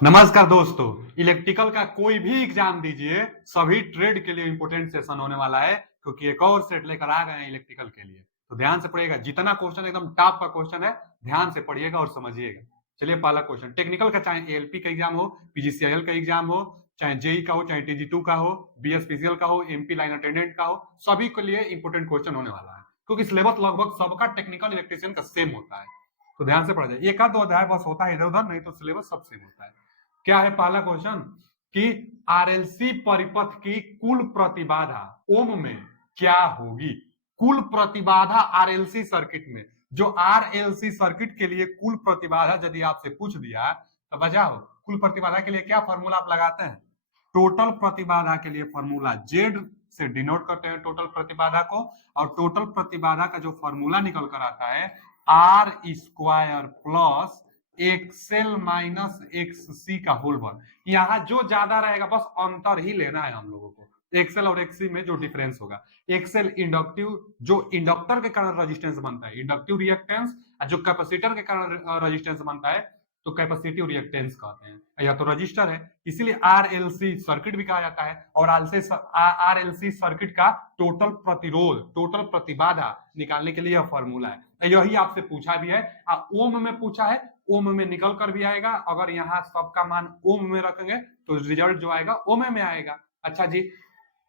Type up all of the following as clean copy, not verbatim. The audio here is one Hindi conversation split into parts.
नमस्कार दोस्तों। इलेक्ट्रिकल का कोई भी एग्जाम दीजिए, सभी ट्रेड के लिए इंपोर्टेंट सेशन होने वाला है, क्योंकि एक और सेट लेकर आ गए हैं इलेक्ट्रिकल के लिए। तो ध्यान से पढ़िएगा, जितना क्वेश्चन एकदम टॉप का क्वेश्चन है, ध्यान से पढ़िएगा और समझिएगा। चलिए पहला क्वेश्चन टेक्निकल का, चाहे एएलपी का एग्जाम हो, पीजीसीएल का एग्जाम हो, चाहे जेई का हो, चाहे टीजी2 का हो, बीएसपीसीएल का हो, एमपी लाइन अटेंडेंट का हो, सभी के लिए इंपोर्टेंट क्वेश्चन होने वाला है, क्योंकि सिलेबस लगभग सबका टेक्निकल इलेक्ट्रिशियन का सेम होता है। तो ध्यान से पढ़ा जाए, एक आध दो अध्याय बस होता है इधर उधर, नहीं तो सिलेबस सब सेम होता है। क्या है पहला क्वेश्चन कि आरएलसी परिपथ की कुल प्रतिबाधा ओम में क्या होगी। कुल प्रतिबाधा आरएलसी सर्किट में, जो आरएलसी सर्किट के लिए कुल प्रतिबाधा यदि आपसे पूछ दिया तो बजाओ, कुल प्रतिबाधा के लिए क्या फॉर्मूला आप लगाते हैं। टोटल प्रतिबाधा के लिए फॉर्मूला जेड से डिनोट करते हैं टोटल प्रतिबाधा को, और टोटल प्रतिबाधा का जो फॉर्मूला निकल कर आता है R square plus XL minus XC का होल वर्ग। यहाँ जो ज्यादा रहेगा बस अंतर ही लेना है हम लोगों को, एक्सएल और एक्ससी में जो डिफरेंस होगा। एक्सएल इंडक्टिव, जो इंडक्टर के कारण रेजिस्टेंस बनता है, इंडक्टिव रिएक्टेंस, जो कैपेसिटर के कारण रेजिस्टेंस बनता है तो कैपेसिटिव रिएक्टेंस कहते हैं, या तो रजिस्टर है, इसीलिए आरएलसी सर्किट भी कहा जाता है। और आरएलसी सर्किट का टोटल प्रतिरोध, टोटल प्रतिबाधा निकालने के लिए यह फॉर्मूला है। यही आपसे पूछा भी है, ओम में पूछा है, ओम में निकल कर भी आएगा। अगर यहाँ सबका मान ओम में रखेंगे तो रिजल्ट जो आएगा ओम में आएगा। अच्छा जी,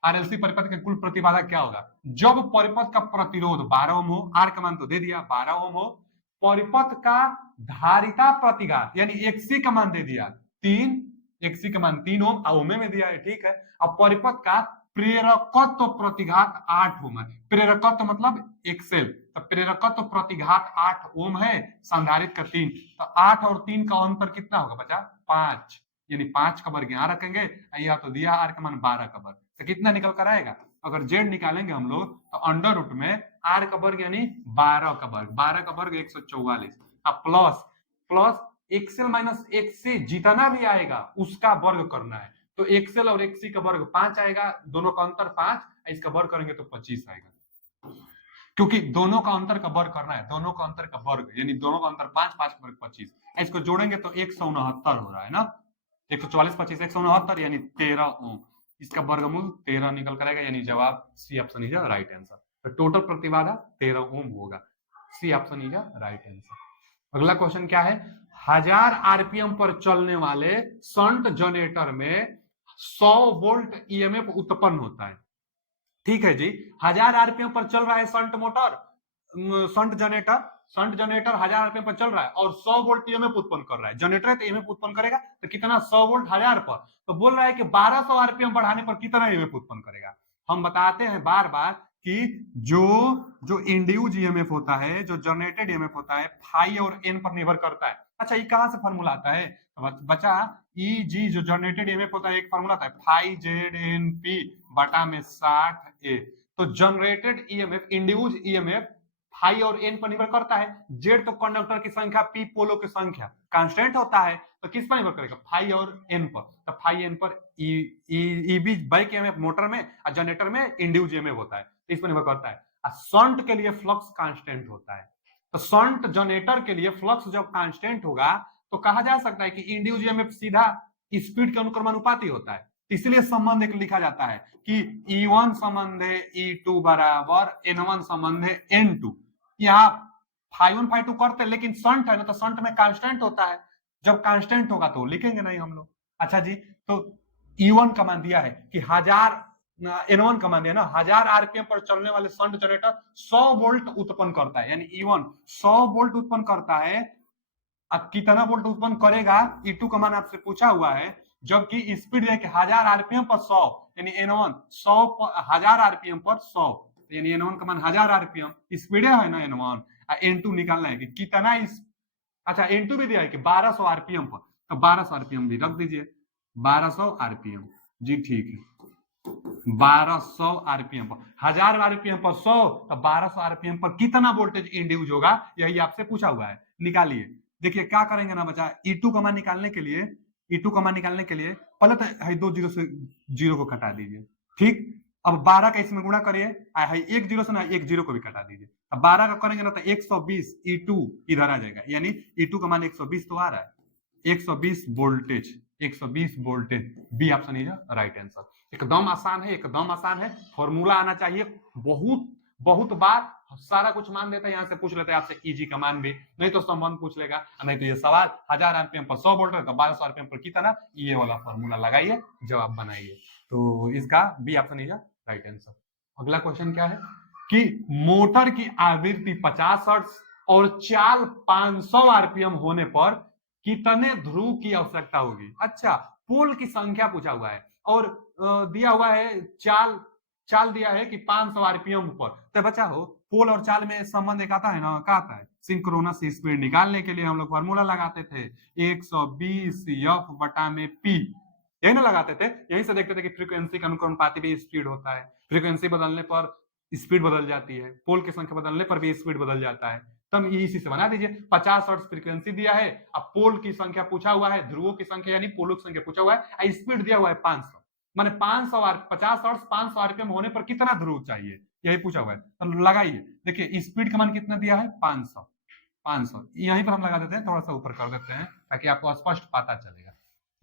आरएलसी परिपथ के कुल प्रतिबाधा क्या होगा जब परिपथ का प्रतिरोध 12 ओम हो, आर का मान तो दे दिया 12 ओम हो, परिपथ का धारिता प्रतिघात यानी एक्सी का मान दे दिया 3, एक्सी का मान 3 ओम, ओमे में दिया है, ठीक है। अब परिपथ का प्रेरकत्व प्रतिघात 8 ओम है, प्रेरकत्व मतलब एक्सेल, तो प्रेरकत्व प्रतिघात 8 ओम है, संधारित्र का 3, तो 8 और 3 का अंतर कितना होगा बचा 5, यानी 5 का वर्ग यहाँ रखेंगे, या तो दिया आर का मान 12 का वर्ग, तो कितना निकल कर आएगा। अगर जेड निकालेंगे हम लोग तो अंडर रूट में आर का वर्ग यानी 12 का वर्ग, 12 का वर्ग 144, अब plus plus XL minus XC जितना भी आएगा उसका वर्ग करना है, तो एक्सएल और एक्सी का वर्ग 5 आएगा, दोनों का अंतर 5, इसका वर्ग करेंगे तो 25 आएगा, क्योंकि दोनों का अंतर का वर्ग करना है, दोनों का अंतर का वर्ग यानी दोनों का अंतर 5, 5 का वर्ग 25, इसको जोड़ेंगे तो 169 हो रहा है ना, 144 25 169 यानी 13 ओम, इसका वर्गमूल 13 निकल कर आएगा, यानी जवाब C option is right answer. तो टोटल प्रतिबाधा 13 ओम होगा, C option is right answer. अगला क्वेश्चन क्या है, 1000 आरपीएम पर चलने वाले शंट जनरेटर में 100 वोल्ट ईएमएफ उत्पन्न होता है। ठीक है जी, 1000 आरपीएम पर चल रहा है shunt motor, shunt generator, shunt generator 1000 RPM पर चल रहा है और 100 वोल्ट ईएमएफ उत्पन्न कर रहा है। जनरेटर तो ईएमएफ उत्पन्न करेगा तो कितना, 100 वोल्ट 1000 पर, तो बोल रहा है कि 1200 आरपीएम बढ़ाने पर कितना ईएमएफ उत्पन्न करेगा। हम बताते हैं बार बार कि जो जो इंड्यूज ईएमएफ होता है, जो जनरेटेड ईएमएफ होता है, फाई और एन पर निर्भर करता है। अच्छा, ये कहां से फॉर्मूला आता है बचा, ई जी जो जनरेटेड ईएमएफ होता है एक फॉर्मूला आता है फाई जेड एन पी बटा में 60 ए, तो generated EMF, induce EMF phi और एन पर निर्भर करता है। जेड तो कंडक्टर की संख्या, पी पोलो की संख्या, कांस्टेंट होता है, तो किस पर निर्भर करेगा, फाई और एन पर, तो फाई एन पर ईबी बैक ईएमएफ मोटर में और जनरेटर में इंड्यूज ईएमएफ होता है, तो इस पर निर्भर करता है। शंट के लिए फ्लक्स कांस्टेंट होता है, तो शंट जनरेटर के लिए फ्लक्स जब कांस्टेंट होगा तो कहा जा सकता है कि इंड्यूज ईएमएफ सीधा स्पीड के अनुक्रमानुपाती होता है, इसलिए संबंध एक लिखा जाता है कि E1 संबंध है E2 बराबर N1 संबंध है N2। यहाँ फाई1 फाई2 करते हैं, लेकिन शंट है ना, तो शंट में कांस्टेंट होता है, जब कांस्टेंट होगा तो लिखेंगे नहीं हम लोग। अच्छा जी, तो E1 का मान दिया है कि 1000, N1 का मान दिया ना, 1000 आरपीएम पर चलने वाले शंट जनरेटर 100 वोल्ट उत्पन्न करता है, यानी E1 100 वोल्ट उत्पन्न करता है। अब कितना वोल्ट उत्पन्न करेगा E2 का मान आपसे पूछा हुआ है, जबकि स्पीड है कि 1000 आरपीएम पर 100, यानी N1 100 1000 आरपीएम पर 100, यानी N1 का मान 1000 आरपीएम स्पीड है ना N1, N2 निकालना है कि कितना इस, अच्छा N2 भी दिया है कि 1200 आरपीएम पर, तो 1200 आरपीएम भी रख दीजिए, 1200 आरपीएम जी, ठीक है, 1200 आरपीएम पर 1000 आरपीएम पर 100, तो 1200 आरपीएम पर कितना वोल्टेज इंड्यूस होगा, यही आपसे पूछा हुआ है, निकालिए। देखिए क्या करेंगे ना बच्चा, E2 का मान निकालने के लिए, E2 का मान निकालने के लिए पहले तो दो जीरो से जीरो को घटा दीजिए, ठीक। अब 12 का इसमें गुणा करिए, एक जीरो से ना एक जीरो को भी घटा दीजिए, अब 12 का करेंगे ना तो 120 E2 इधर आ जाएगा, यानी E2 का मान 120 तो आ रहा है, 120 voltage, 120 voltage, B option is right answer. एकदम आसान है, एकदम आसान है, फॉर्मूला आना चाहिए। बहुत बहुत बार सारा कुछ मान देता है, यहाँ से पूछ लेते हैं आपसे इजी का मान भी, नहीं तो संबंध पूछ लेगा, नहीं तो ये सवाल 1000 आरपीएम पर 100 वोल्ट है तो 1200 आरपीएम पर कितना, ये वाला फॉर्मूला लगाइए, जवाब बनाइए। तो इसका B option is right answer. अगला क्वेश्चन क्या है कि मोटर की आवृत्ति 50 हर्ट्ज और चाल 500 आरपीएम होने पर कितने ध्रुव की आवश्यकता होगी। अच्छा, पोल की संख्या पूछा हुआ है और दिया हुआ है चाल, चाल दिया है कि 500 आरपीएम पर। तो बच्चा हो, पोल और चाल में संबंध एक आता है ना, क्या आता है, सिंक्रोनस स्पीड निकालने के लिए हम लोग फॉर्मूला लगाते थे 120 एफ बटा में पी, यही ना लगाते थे। यहीं से देखते थे कि फ्रीक्वेंसी के अनुपाती भी स्पीड होता है, फ्रीक्वेंसी बदलने पर स्पीड बदल जाती है, पोल की संख्या बदलने पर भी स्पीड बदल जाता है। तब इसी से बना दीजिए, 50 हर्ट्ज फ्रीक्वेंसी दिया है, अब पोल की संख्या पूछा हुआ है, ध्रुवों की संख्या यानी पोलों की संख्या पूछा हुआ है, स्पीड दिया हुआ है 500, माने 500 50 हर्ट्ज 500 आरपीएम होने पर कितना ध्रुव चाहिए, यही पूछा हुआ है। तो लगाइए, देखिए स्पीड का मान कितना दिया है 500, 500 यहीं पर हम लगा देते हैं, थोड़ा सा ऊपर कर देते हैं ताकि आपको स्पष्ट पता चलेगा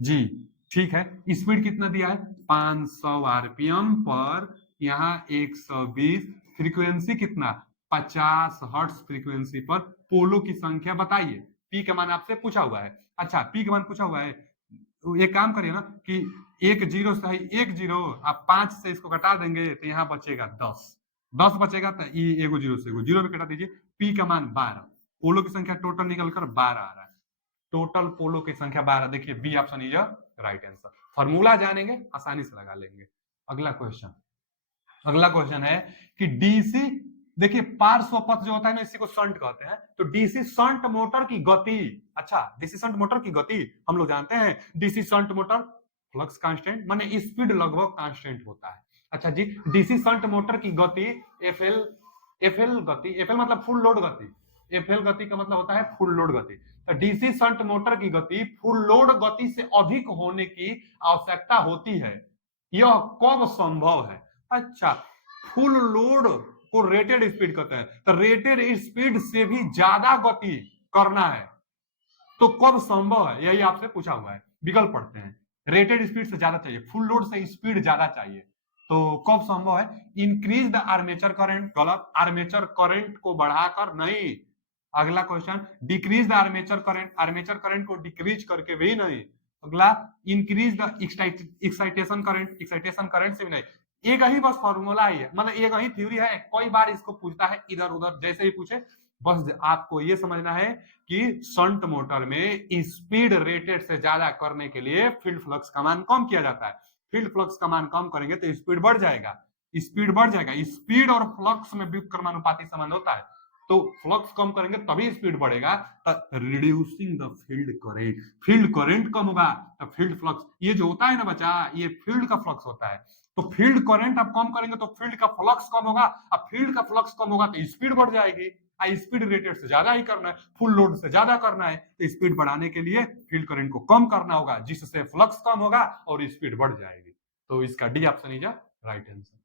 जी। ठीक है, स्पीड कितना दिया है 500 आरपीएम पर, यहाँ 120, फ्रीक्वेंसी कितना 50 हर्ट्ज फ्रीक्वेंसी पर, पोलो की संख्या बताइए, पी का मान आपसे पूछा हुआ है। अच्छा, पी का मान पूछा हुआ है, तो एक काम करिए ना कि एक जीरो सही, एक जीरो आप 5 से इसको घटा देंगे तो यहाँ बचेगा 10, 10 बचेगा तो ये एगो जीरो से एगो जीरो भी घटा दीजिए, पी का मान 12, पोलो की संख्या टोटल निकलकर 12 आ रहा है, टोटल पोलो की संख्या 12, देखिए B option is right answer. Formula जानेंगे आसानी से लगा लेंगे। अगला क्वेश्चन, अगला क्वेश्चन है कि डीसी, देखिए पार्श्व पथ जो होता है ना, इसी को शंट कहते हैं, तो डीसी शंट मोटर की गति, अच्छा डीसी शंट मोटर की गति हम लोग जानते हैं, DC shunt motor flux constant माने स्पीड लगभग कांस्टेंट होता है। अच्छा जी, डीसी शंट मोटर की गति एफएल, एफएल गति, एफएल मतलब फुल लोड गति, एफएल गति का मतलब होता है फुल लोड गति। तो डीसी शंट मोटर की गति फुल लोड गति से अधिक होने की आवश्यकता होती है, यह कब संभव है। अच्छा, फुल लोड को रेटेड स्पीड कहते हैं, तो रेटेड स्पीड से भी ज्यादा गति करना है तो कब संभव है, यही आपसे पूछा हुआ है। विकल्प पढ़ते हैं, रेटेड स्पीड से ज्यादा चाहिए, फुल लोड से स्पीड ज्यादा चाहिए, तो कब संभव है। इंक्रीज द आर्मेचर करंट, गलत, आर्मेचर करंट को बढ़ाकर नहीं। अगला question, decrease the armature current, armature current को डिक्रीज करके भी नहीं। अगला, increase the excitation current, excitation current से भी नहीं। एक ही बस फॉर्मूला ही है, मतलब एक ही थ्योरी है, कई बार इसको पूछता है इधर उधर जैसे ही पूछे, बस आपको ये समझना है कि शंट मोटर में स्पीड रेटेड से ज्यादा करने के लिए फील्ड फ्लक्स का मान कम किया जाता है, फील्ड फ्लक्स का मान कम करेंगे तो स्पीड बढ़ जाएगा, स्पीड बढ़ जाएगा, स्पीड और फ्लक्स में व्युत्क्रमानुपाती संबंध होता है, तो फ्लक्स कम करेंगे तभी स्पीड बढ़ेगा, reducing the field current, field current कम होगा तो फील्ड फ्लक्स, ये जो होता है ना बच्चा, ये फील्ड का फ्लक्स होता है, तो फील्ड करंट आप कम करेंगे तो फील्ड का फ्लक्स कम होगा, अब फील्ड का फ्लक्स कम होगा तो स्पीड बढ़ जाएगी, स्पीड रेटेड से ज्यादा ही करना है, फुल लोड से ज्यादा करना है, तो स्पीड बढ़ाने के लिए फील्ड करंट को कम करना होगा, जिससे फ्लक्स कम होगा और स्पीड बढ़ जाएगी, तो इसका D option is right answer.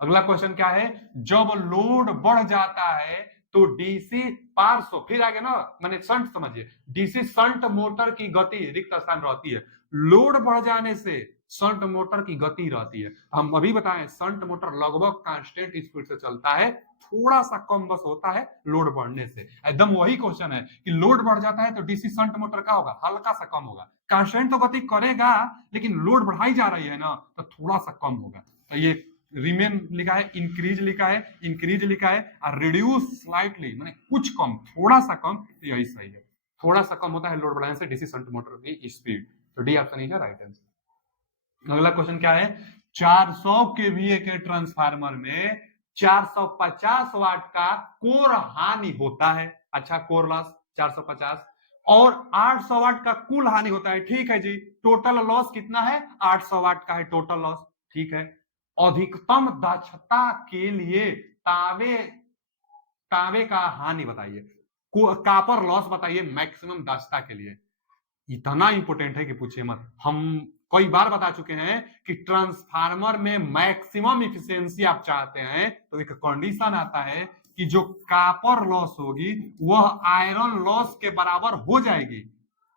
अगला क्वेश्चन क्या है, जब लोड बढ़ जाता है तो डीसी पार्श्व, फिर आगे ना मैंने शंट समझिए, डीसी शंट मोटर की गति रिक्त स्थान रहती है, लोड बढ़ जाने से शंट मोटर की गति रहती है, हम अभी बताएं शंट मोटर लगभग कांस्टेंट स्पीड से चलता है, थोड़ा सा कम बस होता है लोड बढ़ने से, एकदम वही क्वेश्चन है कि लोड बढ़ जाता है तो डीसी शंट मोटर का होगा, हल्का सा कम होगा, कांस्टेंट तो गति करेगा लेकिन लोड बढ़ाई जा रही है ना तो थोड़ा सा कम होगा, तो ये रिमेन लिखा है, इंक्रीज लिखा है, इंक्रीज लिखा है, और रिड्यूस स्लाइटली माने कुछ कम, थोड़ा सा कम, तो यही सही है, थोड़ा सा कम होता है लोड बढ़ाने से डीसी शंट मोटर की स्पीड, तो D option is right answer. अगला क्वेश्चन क्या है, 400 केवीए के ट्रांसफार्मर में 450 वाट का कोर हानि होता है, अच्छा कोर लॉस 450, और 800 वाट का कुल हानि होता है, ठीक है जी, टोटल लॉस कितना है 800 वाट का है टोटल लॉस, ठीक है। अधिकतम दक्षता के लिए तांबे, तांबे का हानि बताइए, कापर लॉस बताइए मैक्सिमम दक्षता के लिए, इतना इंपोर्टेंट है कि पूछिए मत, हम कई बार बता चुके हैं कि ट्रांसफार्मर में मैक्सिमम इफिशियंसी आप चाहते हैं तो एक कंडीशन आता है कि जो कापर लॉस होगी वह आयरन लॉस के बराबर हो जाएगी,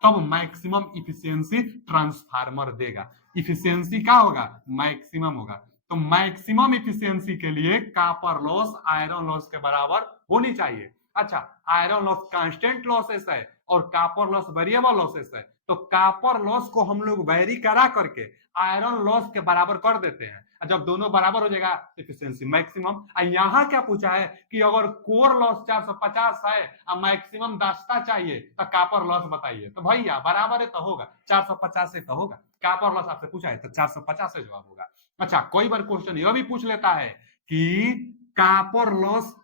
तब मैक्सिमम इफिशियंसी ट्रांसफार्मर देगा। इफिशियंसी क्या होगा? मैक्सिमम होगा। तो मैक्सिमम इफिशियंसी के लिए कॉपर लॉस आयरन लॉस के बराबर होनी चाहिए। अच्छा, आयरन लॉस कांस्टेंट लॉसेस है और कॉपर लॉस वेरिएबल लॉसेस है, तो कॉपर लॉस को हम लोग वेरी करा करके आयरन लॉस के बराबर कर देते हैं। जब दोनों बराबर हो जाएगा इफिशियंसी मैक्सिमम। यहाँ क्या पूछा है कि अगर कोर लॉस 450 है और मैक्सिमम दास्ता चाहिए तो कॉपर लॉस बताइए। तो भैया बराबर है तो होगा 450 है तो होगा। कॉपर लॉस आपसे पूछा है तो 450 से जवाब होगा। अच्छा, कोई बार क्वेश्चन यह भी पूछ लेता है कि कॉपर लॉस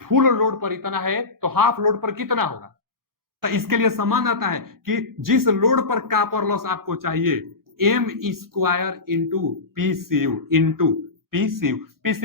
फुल लोड पर इतना है तो हाफ लोड पर कितना होगा। तो इसके लिए समान आता है कि जिस लोड पर कॉपर लॉस आपको चाहिए M square into P CU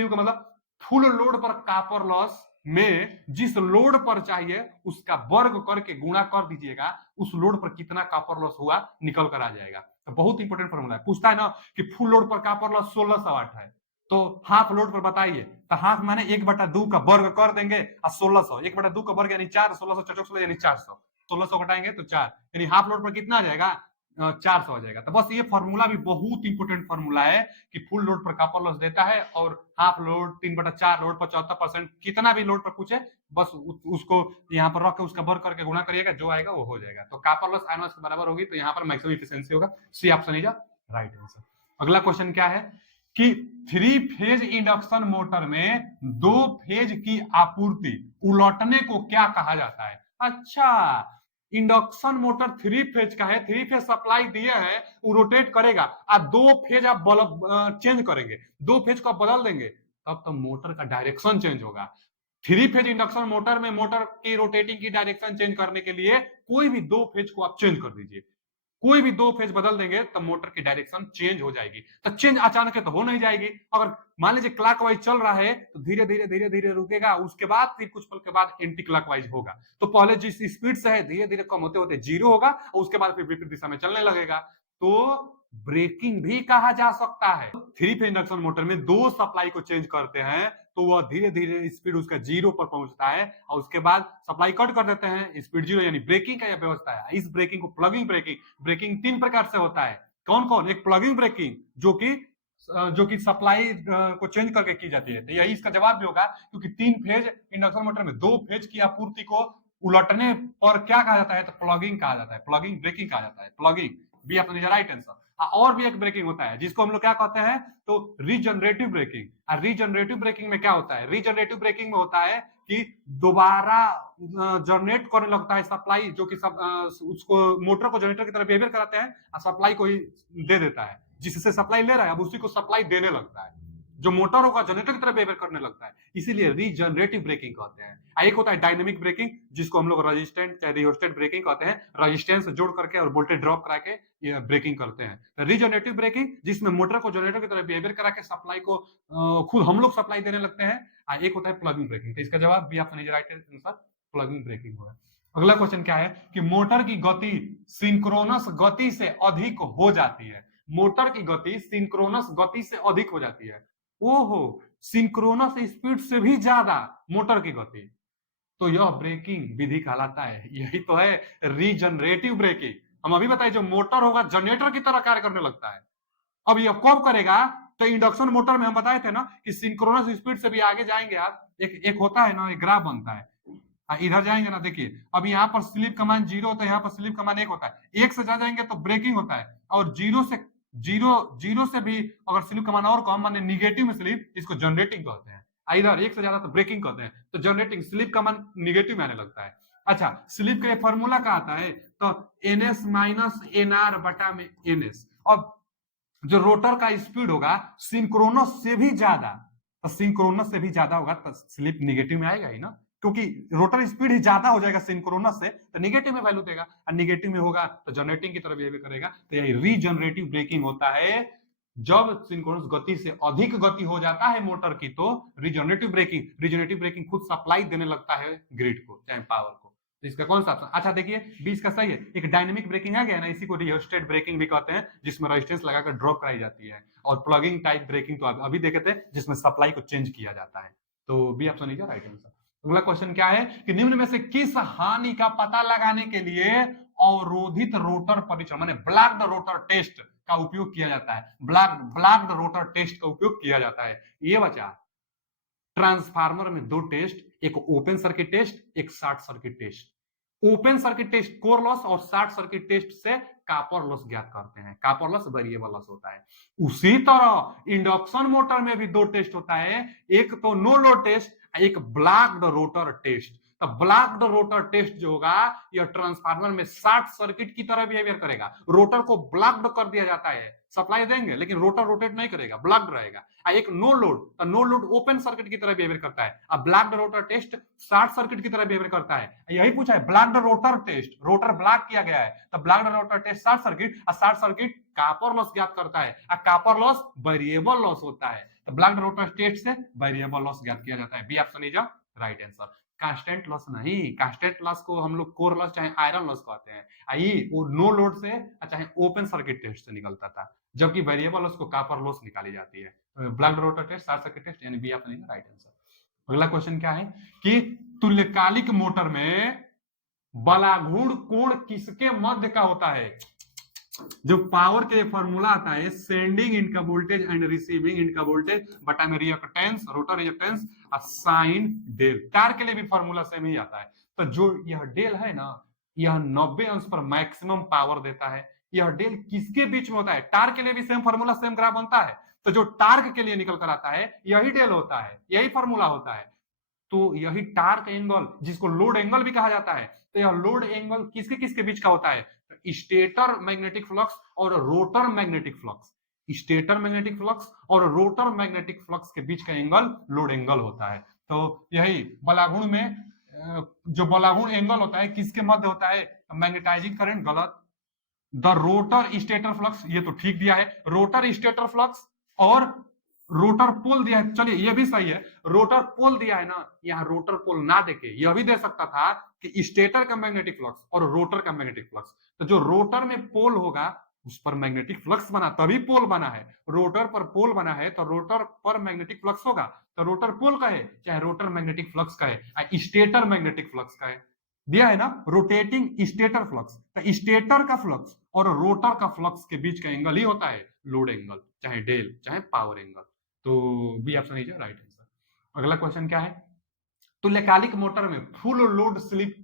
का मतलब फुल लोड पर कॉपर लॉस में जिस लोड पर चाहिए उसका वर्ग करके गुणा कर दीजिएगा, उस लोड पर कितना कॉपर लॉस हुआ निकल कर आ जाएगा। तो बहुत इंपॉर्टेंट फॉर्मूला है। पूछता है ना कि फुल लोड पर कॉपर लॉस 1600 वाट है तो हाफ लोड पर बताइए, तो हाफ माने 1/2 का वर्ग कर देंगे और 1600, 1/2 का वर्ग यानी 4, 1600 चौक 16 यानी 400, 1600 घटाएंगे तो 4, यानी हाफ लोड पर कितना आ जाएगा? 400 आ जाएगा। तो बस ये फॉर्मूला भी बहुत इंपॉर्टेंट फॉर्मूला है कि फुल लोड पर कॉपर लॉस देता है और हाफ लोड 3/4 लोड 75%, कितना भी लोड पर पूछे बस उसको यहाँ पर रख के उसका वर्ग करके गुणा करिएगा, जो आएगा वो हो जाएगा। तो कॉपर लॉस आयरन लॉस के बराबर होगी, तो यहाँ पर मैक्सिमम एफिशिएंसी होगा। C option is right answer. अगला क्वेश्चन क्या है कि 3 फेज इंडक्शन मोटर में 2 फेज की आपूर्ति उलटने को क्या कहा जाता है? अच्छा, इंडक्शन मोटर 3 फेज का है, 3 फेज सप्लाई दिए है, वो रोटेट करेगा और 2 फेज आप बल्ब चेंज करेंगे, 2 फेज को आप बदल देंगे, तब तो मोटर का डायरेक्शन चेंज होगा। 3 फेज इंडक्शन मोटर में मोटर की रोटेटिंग की डायरेक्शन चेंज करने के लिए कोई भी 2 फेज को आप चेंज कर दीजिए, कोई भी 2 फेज बदल देंगे तो मोटर की डायरेक्शन चेंज हो जाएगी। तो चेंज अचानक तो हो नहीं जाएगी। अगर मान लीजिए क्लॉकवाइज चल रहा है तो धीरे धीरे रुकेगा, उसके बाद फिर कुछ पल के बाद एंटी क्लॉकवाइज होगा। तो पहले जिस स्पीड से है धीरे धीरे कम होते होते 0 होगा और उसके बाद फिर विपरीत दिशा में चलने लगेगा। तो ब्रेकिंग भी कहा जा सकता है। 3 फेज इंडक्शन मोटर में 2 सप्लाई को चेंज करते हैं तो वह धीरे धीरे स्पीड उसका 0 पर पहुंचता है और उसके बाद सप्लाई कट कर देते हैं, स्पीड 0, यानी ब्रेकिंग का यह व्यवस्था है। इस ब्रेकिंग को प्लगिंग ब्रेकिंग, ब्रेकिंग 3 प्रकार से होता है। कौन कौन? एक प्लगिंग ब्रेकिंग जो कि सप्लाई को चेंज करके की जाती है। तो यही इसका जवाब भी होगा, क्योंकि 3 फेज इंडक्शन मोटर में 2 फेज की आपूर्ति को उलटने पर क्या कहा जाता है? तो प्लगिंग कहा जाता है, प्लगिंग ब्रेकिंग कहा जाता है। Plugging B option is right answer. और भी एक ब्रेकिंग होता है जिसको हम लोग क्या कहते हैं? तो रीजनरेटिव ब्रेकिंग। रीजनरेटिव ब्रेकिंग में क्या होता है? रीजनरेटिव ब्रेकिंग में होता है कि दोबारा जनरेट करने लगता है सप्लाई, जो कि उसको मोटर को जनरेटर की तरह बिहेवियर कराते हैं और सप्लाई को ही दे देता है। जिससे सप्लाई ले रहा है अब उसी को सप्लाई देने लगता है, जो मोटर होगा जनरेटर की तरह बिहेवियर करने लगता है, इसीलिए रीजनरेटिव ब्रेकिंग कहते हैं। एक होता है डायनेमिक ब्रेकिंग, जिसको हम लोग रेजिस्टेंट चाहे रियोस्टेट ब्रेकिंग कहते हैं, रेजिस्टेंस जोड़ करके और वोल्टेज ड्रॉप करा के ये ब्रेकिंग करते हैं। तो रीजनरेटिव ब्रेकिंग जिसमें मोटर को जनरेटर की तरह बिहेवियर करा के सप्लाई को खुद हम लोग सप्लाई देने लगते हैं। एक होता है प्लगिंग ब्रेकिंग। तो इसका जवाब B option is right answer, plugging breaking होगा। अगला क्वेश्चन क्या है कि मोटर की गति सिंक्रोनस गति से अधिक हो जाती है। मोटर की गति सिंक्रोनस गति से अधिक हो जाती है। ओहो, सिंक्रोनस स्पीड से भी ज्यादा मोटर की गति, तो यह ब्रेकिंग विधि कहलाता है। यही तो है रीजनरेटिव ब्रेकिंग। हम अभी बताए जो मोटर होगा जनरेटर की तरह कार्य करने लगता है। अब यह कब करेगा? तो इंडक्शन मोटर में हम बताए थे ना कि सिंक्रोनस स्पीड से भी आगे जाएंगे आप, एक होता है ना, एक ग्राफ बनता है, इधर जाएंगे ना, देखिए अब यहाँ पर स्लिप का मान 0 होता है, यहाँ पर स्लिप का मान 1 होता है। 1 से जा जाएंगे तो ब्रेकिंग होता है, और जीरो से भी अगर स्लिप का मान और कम, माने निगेटिव में स्लिप, इसको जनरेटिंग कहते हैं। इधर 1 से ज्यादा तो ब्रेकिंग कहते हैं। तो जनरेटिंग स्लिप का मान निगेटिव में आने लगता है। अच्छा, स्लिप का फॉर्मूला क्या आता है? तो एनएस माइनस एनआर बटा में एनएस। अब जो रोटर का स्पीड होगा सिंक्रोनस से भी ज्यादा, तो सिंक्रोनस से भी ज्यादा होगा तो स्लिप निगेटिव में आएगा ही ना, क्योंकि रोटर स्पीड ही ज्यादा हो जाएगा सिंक्रोनस से, तो निगेटिव में वैल्यू देगा, और निगेटिव में होगा तो जनरेटिंग की तरफ बिहेव करेगा। तो यही रीजनरेटिव ब्रेकिंग होता है। जब सिंक्रोनस गति से अधिक गति हो जाता है मोटर की तो रीजनरेटिव ब्रेकिंग खुद सप्लाई देने लगता है ग्रिड को, चाहे पावर को। तो इसका कौन सा? अच्छा देखिए 20 का सही है। एक डायनेमिक ब्रेकिंग आ गया ना, इसी को रियोस्टेट ब्रेकिंग भी कहते हैं, जिसमें रेजिस्टेंस लगाकर ड्रॉप कराई जाती है। और प्लगिंग टाइप ब्रेकिंग तो अभी देखे थे, जिसमें सप्लाई को चेंज किया जाता है। तो B option is right answer. अगला क्वेश्चन क्या है कि निम्न में से किस हानि का पता लगाने के लिए अवरोधित रोटर परीक्षण माने ब्लॉक्ड रोटर टेस्ट का उपयोग किया जाता है। ब्लॉक्ड रोटर टेस्ट का उपयोग किया जाता है। ये बचा ट्रांसफार्मर में दो टेस्ट, एक ओपन सर्किट टेस्ट, एक short circuit test. Open circuit test core loss और शॉर्ट सर्किट टेस्ट से कॉपर लॉस ज्ञात करते हैं। कॉपर लॉस वेरिएबल लॉस होता है। उसी तरह इंडक्शन मोटर में भी दो टेस्ट होता है, एक तो नो लोड टेस्ट, एक ब्लॉक्ड रोटर टेस्ट। तो ब्लॉक्ड रोटर टेस्ट जो होगा यह ट्रांसफार्मर में शॉर्ट सर्किट की तरह बिहेवियर करेगा। रोटर को ब्लॉक्ड कर दिया जाता है, सप्लाई देंगे लेकिन रोटर रोटेट नहीं करेगा, ब्लॉक्ड रहेगा। एक नो लोड, तो नो लोड ओपन सर्किट की तरह बिहेवियर करता है। अब blocked rotor test short circuit की तरह बिहेवियर करता है। यही पूछा है blocked rotor test, rotor block किया गया है तो blocked rotor test short circuit, और शॉर्ट सर्किट कॉपर लॉस ज्ञात करता है, और कॉपर लॉस वेरिएबल लॉस होता है। तो ब्लॉक्ड रोटर टेस्ट से वेरिएबल लॉस ज्ञात किया जाता है। B option is right answer. Constant loss नहीं, कांस्टेंट लॉस को हम लोग कोर लॉस चाहे आयरन लॉस कहते हैं। आई वो नो लोड से चाहे ओपन सर्किट टेस्ट से निकलता था, जबकि वेरिएबल लॉस को कॉपर लॉस निकाली जाती है। Blocked rotor test, short circuit test, यानी B option is right answer. अगला क्वेश्चन क्या है कि तुल्यकालिक मोटर में बलाघूर्ण कोण किसके मध्य का होता है? जो पावर के फॉर्मूला आता है सेंडिंग इनका वोल्टेज एंड रिसीविंग इनका वोल्टेज बटा में रिएक्टेंस, रोटर रिएक्टेंस और साइन डेल। तार के लिए भी फॉर्मूला सेम ही आता है। तो जो यह डेल है ना, यह 90 अंश पर मैक्सिमम पावर देता है। यह डेल किसके बीच में होता है? टार के लिए भी सेम फॉर्मूला सेम ग्राफ बनता है। तो जो टार्क के लिए निकल कर आता है यही डेल होता है, यही फॉर्मूला होता है। तो यही टार्क एंगल जिसको लोड एंगल भी कहा जाता है, तो यह लोड एंगल किसके किसके बीच का होता है? स्टेटर मैग्नेटिक फ्लक्स और rotor magnetic flux. Stator magnetic flux और रोटर मैग्नेटिक फ्लक्स के बीच का एंगल लोड एंगल होता है। तो यही बलाघूर्ण में जो बलाघूर्ण एंगल होता है किसके मध्य होता है? मैग्नेटाइजिंग करंट गलत। द रोटर स्टेटर फ्लक्स ये तो ठीक दिया है, रोटर स्टेटर फ्लक्स और रोटर पोल दिया है। चलिए ये भी सही है, रोटर पोल दिया है ना, यहाँ रोटर पोल ना देके यह भी दे सकता था कि स्टेटर का मैग्नेटिक फ्लक्स और रोटर का मैग्नेटिक फ्लक्स। तो जो रोटर में पोल होगा उस पर मैग्नेटिक फ्लक्स बना, तभी पोल बना है। रोटर पर पोल बना है तो रोटर पर मैग्नेटिक फ्लक्स होगा। तो रोटर पोल का है चाहे रोटर मैग्नेटिक फ्लक्स का है, स्टेटर मैग्नेटिक फ्लक्स का है। दिया है ना रोटेटिंग स्टेटर फ्लक्स। तो स्टेटर का फ्लक्स और रोटर का फ्लक्स के बीच का एंगल ही होता है लोड एंगल, चाहे डेल चाहे पावर एंगल। तो B option is right answer. अगला क्वेश्चन क्या है? तुल्यकालिक मोटर में फुल लोड स्लिप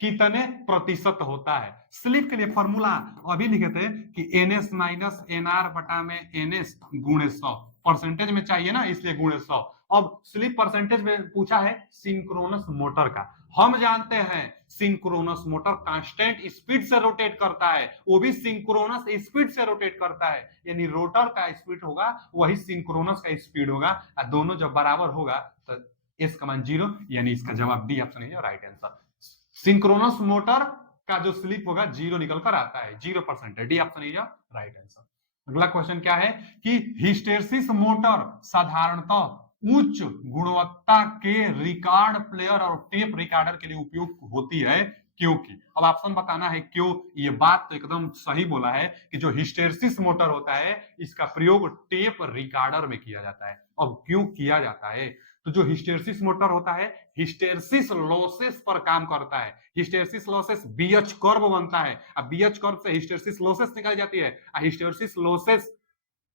कितने प्रतिशत होता है? स्लिप के लिए फॉर्मूला अभी लिखे थे कि एनएस माइनस एनआर बटा में एनएस गुणे 100। परसेंटेज में चाहिए ना, इसलिए गुणे 100। अब स्लिप परसेंटेज में पूछा है सिंक्रोनस मोटर का। हम जानते हैं सिंक्रोनस मोटर कांस्टेंट स्पीड से रोटेट करता है, वो भी सिंक्रोनस स्पीड से रोटेट करता है। यानी रोटर का स्पीड होगा वही सिंक्रोनस का स्पीड होगा, और दोनों जब बराबर होगा तो एस का मान 0, यानी इसका जवाब डी ऑप्शन है राइट आंसर। सिंक्रोनस मोटर का जो स्लिप होगा 0 निकल कर आता है, 0% है। D option is right answer. अगला क्वेश्चन क्या है कि हिस्टेरिसिस मोटर साधारणतः उच्च गुणवत्ता के रिकॉर्ड प्लेयर और टेप रिकॉर्डर के लिए उपयोग होती है, क्योंकि अब ऑप्शन बताना है क्यों। ये बात तो एकदम सही बोला है कि जो हिस्टेरिसिस मोटर होता है इसका प्रयोग टेप रिकॉर्डर में किया जाता है। अब क्यों किया जाता है? तो जो हिस्टेरिसिस मोटर होता है हिस्टेरिसिस लॉसेस पर काम करता है। हिस्टेरिसिस लॉसेस बीएच कर्व बनता है, अब बीएच कर्व से हिस्टेरिसिस लॉसेस निकाली जाती है, हिस्टेरिसिस लॉसेस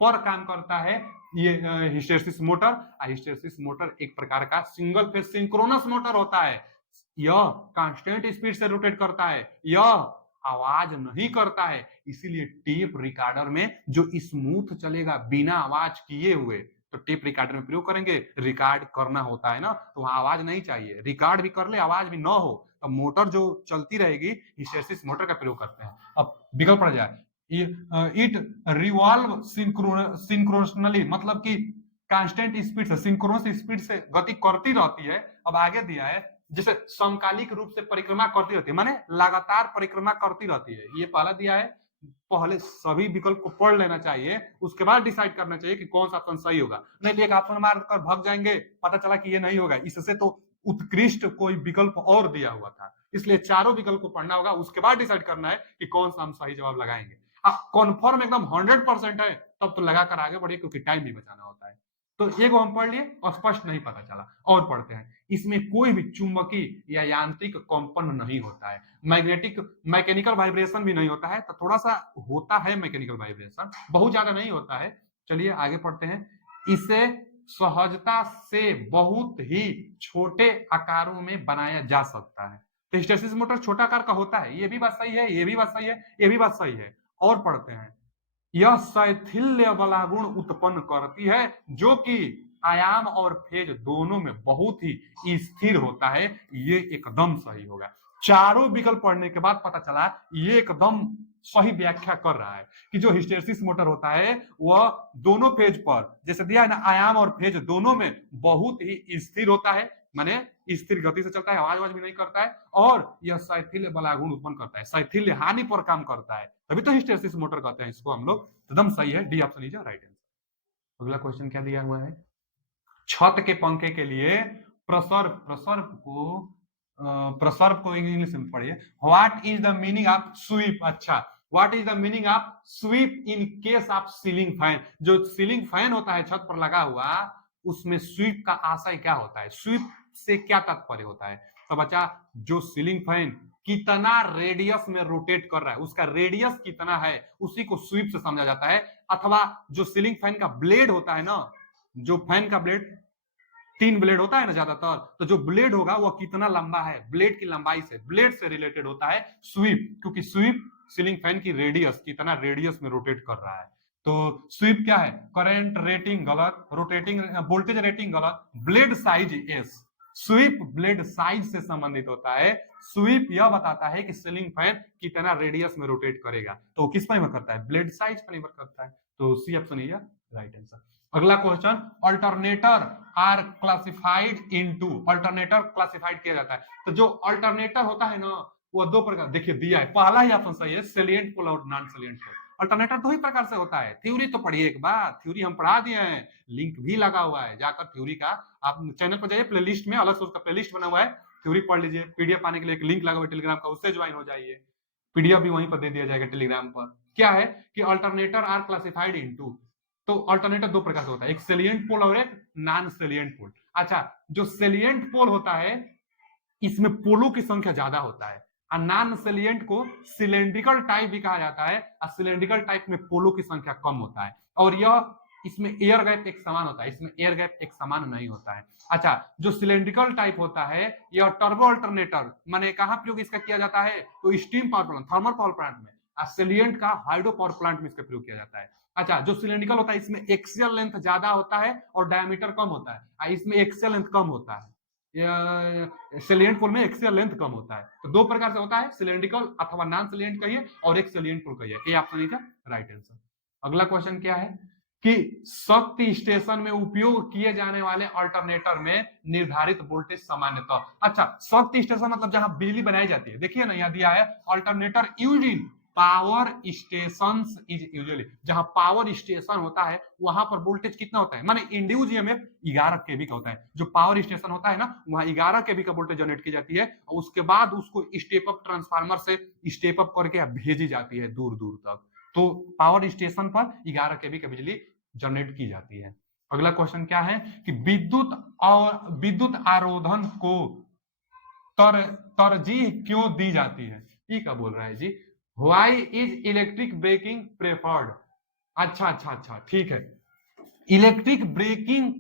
पर काम करता है ये हिस्टेरिसिस मोटर। हिस्टेरिसिस मोटर एक प्रकार का सिंगल फेज सिंक्रोनस मोटर होता है। यह कांस्टेंट स्पीड से रोटेट करता है, यह आवाज नहीं करता है, इसीलिए टेप रिकॉर्डर में जो स्मूथ चलेगा बिना आवाज किए हुए, तो टेप रिकॉर्डर में प्रयोग करेंगे। रिकॉर्ड करना होता है ना, तो वहां आवाज नहीं चाहिए, रिकॉर्ड भी कर ले आवाज भी ना हो, तो मोटर जो चलती रहेगी हिस्टेरिसिस मोटर का प्रयोग करते हैं। अब विकल्प पड़ जाए इट रिवॉल्व सिंक्रोनली, मतलब कि कांस्टेंट स्पीड से सिंक्रोनस स्पीड से गति करती रहती है। अब आगे दिया है जैसे समकालिक रूप से परिक्रमा करती रहती है, माने लगातार परिक्रमा करती रहती है। ये पहला दिया है, पहले सभी विकल्प को पढ़ लेना चाहिए, उसके बाद डिसाइड करना चाहिए कि कौन सा ऑप्शन सही होगा। नहीं तो एक ऑप्शन मार कर भाग जाएंगे, पता चला कि ये नहीं होगा। इससे तो उत्कृष्ट कोई विकल्प और दिया हुआ था, इसलिए चारों विकल्प को पढ़ना होगा, उसके बाद डिसाइड करना है कि कौन सा हम सही जवाब लगाएंगे। कॉन्फर्म एकदम 100% है तब तो लगा कर आगे बढ़िए, क्योंकि टाइम भी बचाना होता है। तो एक हम पढ़ लिए और स्पष्ट नहीं पता चला। और पढ़ते हैं, इसमें कोई भी चुंबकीय या यांत्रिक कंपन नहीं होता है, मैकेनिकल वाइब्रेशन भी नहीं होता है। तो थोड़ा सा होता है मैकेनिकल वाइब्रेशन, बहुत ज्यादा नहीं होता है। चलिए आगे पढ़ते हैं। इसे सहजता से बहुत ही छोटे आकारों में बनाया जा सकता है। तो हिस्टेरेसिस मोटर छोटा आकार का होता है, ये भी बात सही है, ये भी बात सही है, ये भी बात सही है। और पढ़ते हैं, यह शैथिल्य वाला गुण उत्पन्न करती है जो कि आयाम और फेज दोनों में बहुत ही स्थिर होता है। ये एकदम सही होगा। चारों विकल्प पढ़ने के बाद पता चला ये एकदम सही व्याख्या कर रहा है कि जो हिस्टेरेसिस मोटर होता है वह दोनों फेज पर, जैसे दिया है ना, आयाम और फेज दोनों में बहुत ही स्थिर होता है, माने स्थिर गति से चलता है, आवाज भी नहीं करता है, और यह शैथिल्य बला गुण उत्पन्न करता है, शैथिल्य हानि पर काम करता है, तभी तो हिस्टेरेसिस मोटर कहते हैं इसको हम लोग। एकदम सही है, D option is right answer. अगला क्वेश्चन क्या दिया हुआ है, छत के पंखे के लिए प्रसर्व को इंग्लिश में पढ़िए। What is the meaning of sweep? अच्छा, what is the meaning of sweep in case of ceiling fan? जो सीलिंग फैन होता है छत पर लगा हुआ, उसमें स्वीप का आशय क्या होता है, स्वीप से क्या तात्पर्य होता है? तो बच्चा, जो सीलिंग फैन कितना रेडियस में रोटेट कर रहा है, उसका रेडियस कितना है, उसी को स्वीप से समझा जाता है। अथवा जो सीलिंग फैन का ब्लेड होता है ना, जो फैन का ब्लेड 3 ब्लेड होता है ना ज्यादातर, तो जो ब्लेड होगा वो कितना लंबा है, ब्लेड की लंबाई से, ब्लेड से रिलेटेड होता है स्वीप, क्योंकि स्वीप सीलिंग फैन की रेडियस, कितना रेडियस में रोटेट कर रहा है। तो स्वीप क्या है? करंट रेटिंग गलत, रोटेटिंग वोल्टेज रेटिंग गलत, ब्लेड साइज एस। स्वीप ब्लेड साइज से संबंधित होता है। स्वीप यह बताता है कि सीलिंग फैन कितना रेडियस में रोटेट करेगा, तो किस पर निर्भर करता है? ब्लेड साइज पर निर्भर करता है। तो C option is right answer. अगला question, alternator are classified into, alternator classified किया जाता है। तो जो अल्टरनेटर होता है ना, वो दो प्रकार, देखिए दिया है, पहला ही ऑप्शन सही है, सेलिएंट पोल और नॉन सेलिएंट पोल। अल्टरनेटर दो ही प्रकार से होता है। थ्योरी तो पढ़िए एक बार, थ्योरी हम पढ़ा दिए हैं, लिंक भी लगा हुआ है, जाकर थ्योरी का आप चैनल पर जाइए, प्लेलिस्ट में अलग से उसका प्लेलिस्ट बना हुआ है, थ्योरी पढ़ लीजिए। पीडीएफ पाने के लिए एक लिंक लगा हुआ है टेलीग्राम का, उससे ज्वाइन हो जाइए, पीडीएफ भी वहीं पर दे दिया जाएगा टेलीग्राम पर। क्या है कि अल्टरनेटर आर क्लासिफाइड इनटू, तो अल्टरनेटर दो प्रकार से होता है, एक सेलिएंट पोल और एक नॉन सेलिएंट पोल। अच्छा, जो सेलिएंट पोल होता है इसमें पोलों की संख्या ज्यादा होता है, और नॉन सेलिएंट को सिलेंड्रिकल टाइप भी कहा जाता है, और सिलेंड्रिकल टाइप में पोलों की संख्या कम होता है, और यह इसमें एयर गैप एक समान होता है, इसमें एयर गैप एक समान नहीं होता है। अच्छा, जो सिलेंड्रिकल टाइप होता है यह टर्बो अल्टरनेटर, माने कहां प्रयोग इसका किया जाता है? तो steam power plant, thermal power plant में, और सेलिएंट का हाइड्रो पावर प्लांट में इसका प्रयोग किया जाता है। अच्छा, जो सिलेंड्रिकल होता है इसमें एक्सियल लेंथ ज्यादा होता है और डायमीटर कम होता है, इसमें एक्सियल लेंथ कम होता है, सेलिएंट पोल में एक्सियल लेंथ कम होता है। तो दो प्रकार से होता है, सिलेंड्रिकल अथवा नॉन सेलिएंट कहिए, और एक सेलिएंट पोल कहिए। ये ऑप्शन इज राइट आंसर। अगला क्वेश्चन क्या है कि शक्ति स्टेशन में उपयोग किए जाने वाले अल्टरनेटर में निर्धारित वोल्टेज सामान्यतः, अच्छा शक्ति स्टेशन मतलब जहां बिजली बनाई जाती है, देखिए ना यहाँ दिया है alternator used in power station is usually, जहां पावर स्टेशन होता है वहां पर वोल्टेज कितना होता है, माने इंड्यूज ईएमएफ 11 केवी का होता है। जो पावर स्टेशन होता है ना, वहां 11 केवी का वोल्टेज जनरेट की जाती है, और उसके बाद उसको स्टेप अप ट्रांसफार्मर से स्टेप अप करके भेजी जाती है दूर दूर तक। तो पावर स्टेशन पर 11 केवी की बिजली जनरेट की जाती है। अगला क्वेश्चन क्या है कि विद्युत आरोधन को तरजीह क्यों दी जाती है? ये क्या बोल रहा है जी, why is electric braking preferred? अच्छा अच्छा अच्छा, ठीक है, इलेक्ट्रिक ब्रेकिंग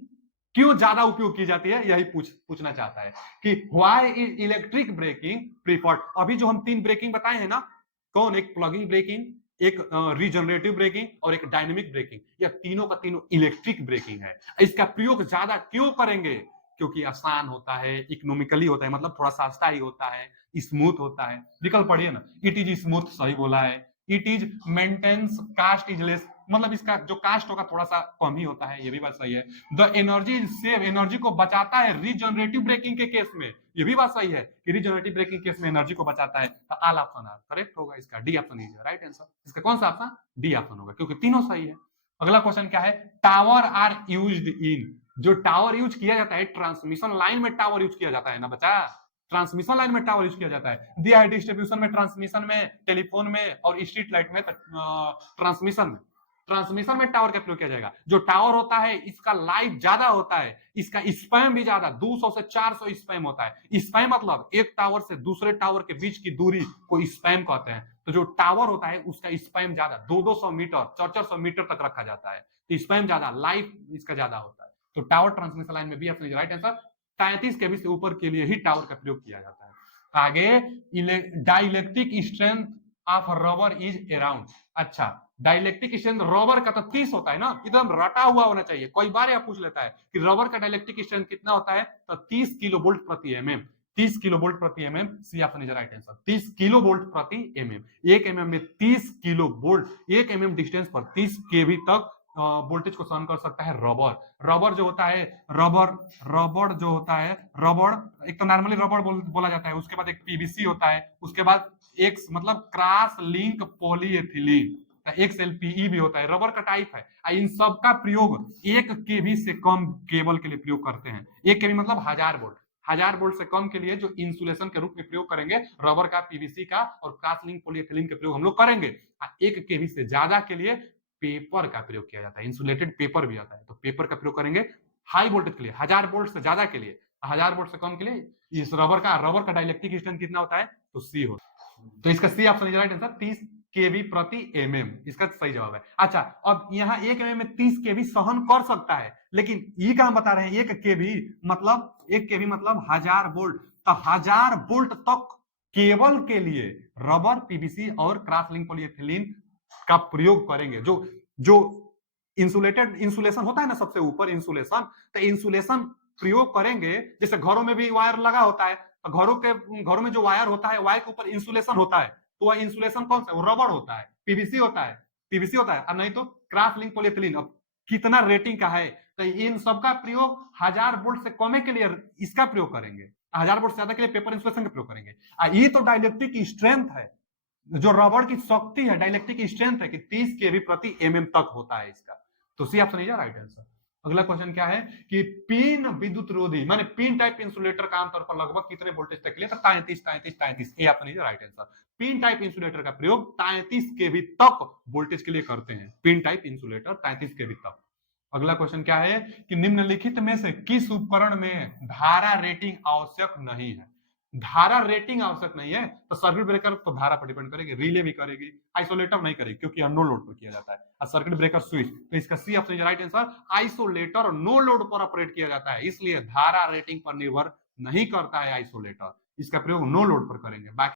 क्यों ज्यादा उपयोग की जाती है, यही पूछना चाहता है कि why is electric braking preferred. अभी जो हम 3 ब्रेकिंग बताए हैं ना, कौन? एक प्लगिंग ब्रेकिंग, एक रीजनरेटिव ब्रेकिंग और एक डायनेमिक ब्रेकिंग, यह तीनों का तीनों इलेक्ट्रिक ब्रेकिंग है। इसका प्रयोग ज्यादा क्यों करेंगे? क्योंकि आसान होता है, इकोनॉमिकली होता है, मतलब थोड़ा सस्ता ही होता है, स्मूथ होता है। विकल्प पढ़िए ना, इट इज स्मूथ, सही बोला है। It is maintenance cost is less, मतलब इसका जो कास्ट होगा थोड़ा सा कम ही होता है, ये भी बात सही है। The energy is save, energy को बचाता है रीजनरेटिव ब्रेकिंग के केस में, ये भी बात सही है कि रीजनरेटिव ब्रेकिंग केस में एनर्जी को बचाता है। तो ऑल ऑप्शन आर करेक्ट होगा, इसका D option is right answer. इसका कौन सा ऑप्शन? डी ऑप्शन होगा, क्योंकि तीनों सही है। अगला क्वेश्चन क्या है, टावर आर यूज्ड इन, जो टावर यूज किया जाता है ट्रांसमिशन लाइन में, टावर यूज किया जाता है ना बच्चा, ट्रांसमिशन लाइन में टावर यूज किया जाता है, दिया है डिस्ट्रीब्यूशन में, ट्रांसमिशन में, टेलीफोन में और स्ट्रीट लाइट में, ट्रांसमिशन में। ट्रांसमिशन में टावर का प्रयोग किया जाएगा। जो टावर होता है इसका लाइफ ज्यादा होता है, इसका स्पैम भी ज्यादा, 200 से 400 स्पैम होता है। स्पैम मतलब एक टावर से दूसरे टावर के बीच की दूरी को स्पैम कहते हैं। तो जो टावर होता है उसका स्पैम ज्यादा, 200 मीटर 400 मीटर तक रखा जाता है, तो स्पैम ज्यादा, लाइफ इसका ज्यादा होता है। तो टावर ट्रांसमिशन लाइन में B option is right answer. 33 kV से ऊपर के लिए ही टावर का प्रयोग किया जाता है। आगे, dielectric strength of rubber is around. अच्छा, डाइलेक्ट्रिक स्ट्रेंथ रबर का तो 30 होता है ना, एकदम रटा हुआ होना चाहिए। कई बार यह पूछ लेता है कि रबर का डाइलेक्ट्रिक स्ट्रेंथ कितना होता है, तो 30 किलो वोल्ट प्रति एमएम। 30 किलो वोल्ट प्रति mm, C option is right answer. 30 kilo volt प्रति एमएम, 1 एमएम में 30 किलो वोल्ट, 1 एमएम डिस्टेंस पर 30 केवी तक वोल्टेज को सहन कर सकता है रबर। रबर जो होता है, रबर जो होता है, रबर एक तो नॉर्मली रबर बोला जाता है, उसके बाद एक पीवीसी होता है, उसके बाद एक मतलब क्रॉस लिंक पॉलीएथिलीन, XLPE भी होता है, रबर का टाइप है। इन सब का प्रयोग 1 केवी से कम केबल के लिए प्रयोग करते हैं। 1 केवी मतलब 1000 वोल्ट, 1000 वोल्ट से कम के लिए जो इंसुलेशन के रूप में प्रयोग करेंगे, रबर का, पीवीसी का और क्रॉस लिंक पॉलीएथिलीन के प्रयोग हम लोग करेंगे। 1 केवी से ज्यादा के लिए पेपर का प्रयोग किया जाता है, इंसुलेटेड पेपर भी आता है, तो पेपर का प्रयोग करेंगे। हाई वोल्टेज के लिए 1000 वोल्ट से ज्यादा के लिए, 1000 वोल्ट से कम के लिए इस रबर का डाइलेक्ट्रिक स्ट्रेंथ कितना होता है, तो सी होता है। तो इसका C option is right answer, 30 kV प्रति एमएम इसका सही जवाब है। अच्छा, अब यहाँ 1 एमएम में 30 केवी सहन कर सकता है, लेकिन ये कहां बता रहे हैं 1 केवी मतलब 1000 वोल्ट, तो 1000 वोल्ट तक केबल के लिए रबर, पीवीसी और क्रॉस लिंक पॉलीएथिलीन का प्रयोग करेंगे। जो इंसुलेशन होता है ना, सबसे ऊपर इंसुलेशन, तो इंसुलेशन प्रयोग करेंगे। जैसे घरों में भी वायर लगा होता है, तो घरों में जो वायर होता है, वायर के ऊपर इंसुलेशन होता है, तो वह इंसुलेशन कौन सा, वो रबर होता है, पीवीसी होता है, और नहीं तो क्रॉस लिंक पॉलीएथिलीन। अब कितना रेटिंग का है, तो इन सबका प्रयोग 1000 वोल्ट से कम के लिए इसका प्रयोग करेंगे, 1000 वोल्ट से ज्यादा के लिए पेपर इंसुलेशन का प्रयोग करेंगे। ये तो डाइलेक्ट्रिक स्ट्रेंथ है, जो रबर की शक्ति है, डाइलेक्ट्रिक स्ट्रेंथ है कि 30 केवी प्रति एमएम तक होता है इसका। तो C option is right answer. अगला क्वेश्चन क्या है कि पिन विद्युत रोधी माने पिन टाइप इंसुलेटर का आमतौर पर लगभग कितने वोल्टेज तक के लिए, तो 33। A option is right answer. Pin type insulator का प्रयोग 33 केवी तक वोल्टेज के लिए करते हैं। पिन टाइप इंसुलेटर 33 केवी तक। अगला क्वेश्चन क्या है कि निम्नलिखित में से किस उपकरण में धारा रेटिंग आवश्यक नहीं है। धारा रेटिंग आवश्यक नहीं है, तो सर्किट ब्रेकर तो धारा पर डिपेंड करेगी, रिले भी करेगी, आइसोलेटर नहीं करेगी क्योंकि नो लोड पर किया जाता है, और सर्किट ब्रेकर स्विच। तो इसका C option right answer. Isolator no load पर ऑपरेट किया जाता है, इसलिए धारा रेटिंग पर निर्भर नहीं करता है आइसोलेटर, इसका प्रयोग नो लोड पर करेंगे। बाकी